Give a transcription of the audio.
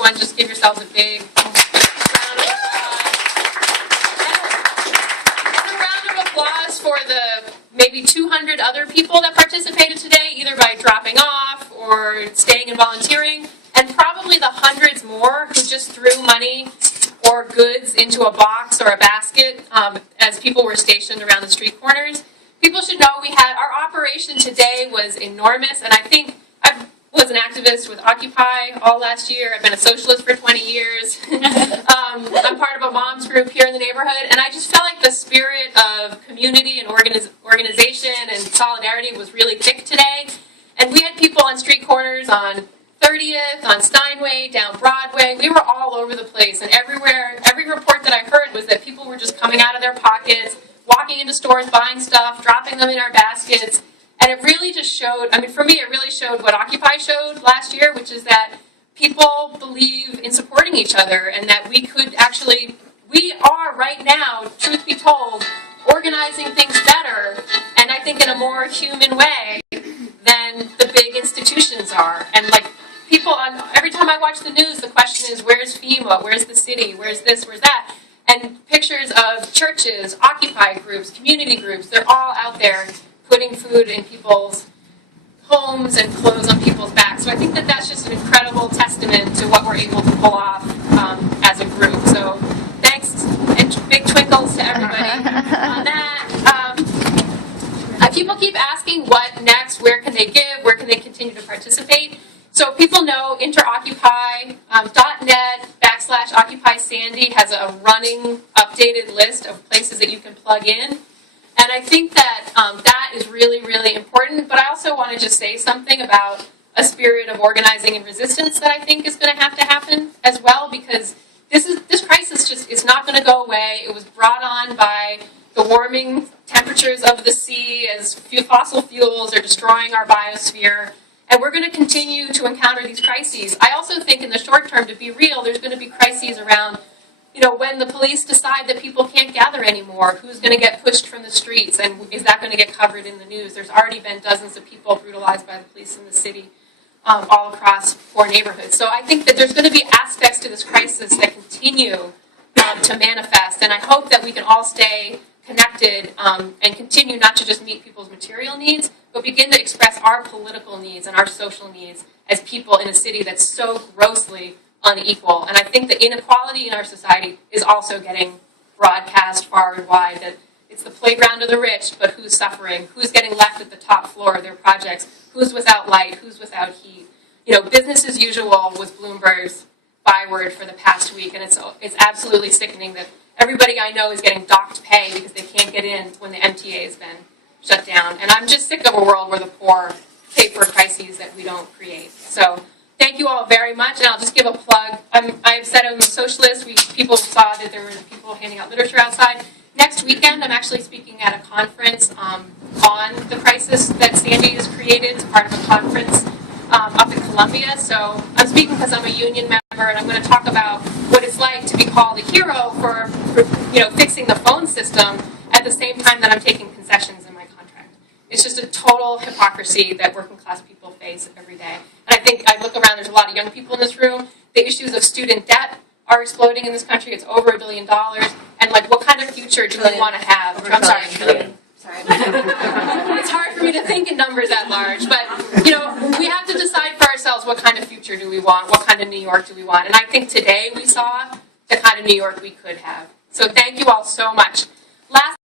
everyone just give yourselves a big round of applause. And a round of applause for the maybe 200 other people that participated today, either by dropping off or staying and volunteering, and probably the hundreds more who just threw money or goods into a box or a basket as people were stationed around the street corners. People should know our operation today was enormous, and I think I was an activist with Occupy all last year. I've been a socialist for 20 years. I'm part of a mom's group here in the neighborhood, and I just felt like the spirit of community and organization and solidarity was really thick today. And we had people on street corners on 30th, on Steinway, down Broadway. We were all over the place, and everywhere. Every report that I heard was that people were just coming out of their pockets, walking into stores, buying stuff, dropping them in our baskets. And it really just showed, I mean, for me, it really showed what Occupy showed last year, which is that people believe in supporting each other, and that we are right now, truth be told, organizing things better, and I think in a more human way than the big institutions are. And like, every time I watch the news, the question is, where's FEMA, where's the city, where's this, where's that? And pictures of churches, Occupy groups, community groups, they're all out there putting food in people's homes and clothes on people's backs. So I think that that's just an incredible testament to what we're able to pull off as a group. So thanks and big twinkles to everybody on that. People keep asking what next, where can they give, where can they continue to participate. So people know interoccupy.net /Occupy Sandy has a running updated list of places that you can plug in. And I think that that is really, really important. But I also want to just say something about a spirit of organizing and resistance that I think is going to happen as well, because this crisis just is not going to go away. It was brought on by the warming temperatures of the sea as fossil fuels are destroying our biosphere. And we're going to continue to encounter these crises. I also think in the short term, to be real, there's going to be crises around, when the police decide that people can't gather anymore, who's going to get pushed from the streets, and is that going to get covered in the news? There's already been dozens of people brutalized by the police in the city all across 4 neighborhoods. So I think that there's going to be aspects to this crisis that continue to manifest, and I hope that we can all stay connected and continue not to just meet people's material needs, but begin to express our political needs and our social needs as people in a city that's so grossly unequal. And I think the inequality in our society is also getting broadcast far and wide, that it's the playground of the rich, but who's suffering? Who's getting left at the top floor of their projects? Who's without light? Who's without heat? Business as usual was Bloomberg's byword for the past week, and it's absolutely sickening that everybody I know is getting docked pay because they can't get in when the MTA has been shut down. And I'm just sick of a world where the poor pay for crises that we don't create. So thank you all very much, and I'll just give a plug. I've said I'm a socialist. People saw that there were people handing out literature outside. Next weekend, I'm actually speaking at a conference on the crisis that Sandy has created as part of a conference up in Columbia. So I'm speaking because I'm a union member, and I'm going to talk about what it's like to be called a hero for fixing the phone system at the same time that I'm taking concessions in my contract. It's just a total hypocrisy that working class people face every day. And I think I look around, there's a lot of young people in this room. The issues of student debt are exploding in this country. It's over $1 billion. And what kind of future do we want to have? I'm sorry, trillion. Sorry. It's hard for me to think in numbers that large, but we have to decide for ourselves what kind of future do we want, what kind of New York do we want. And I think today we saw the kind of New York we could have. So thank you all so much. Last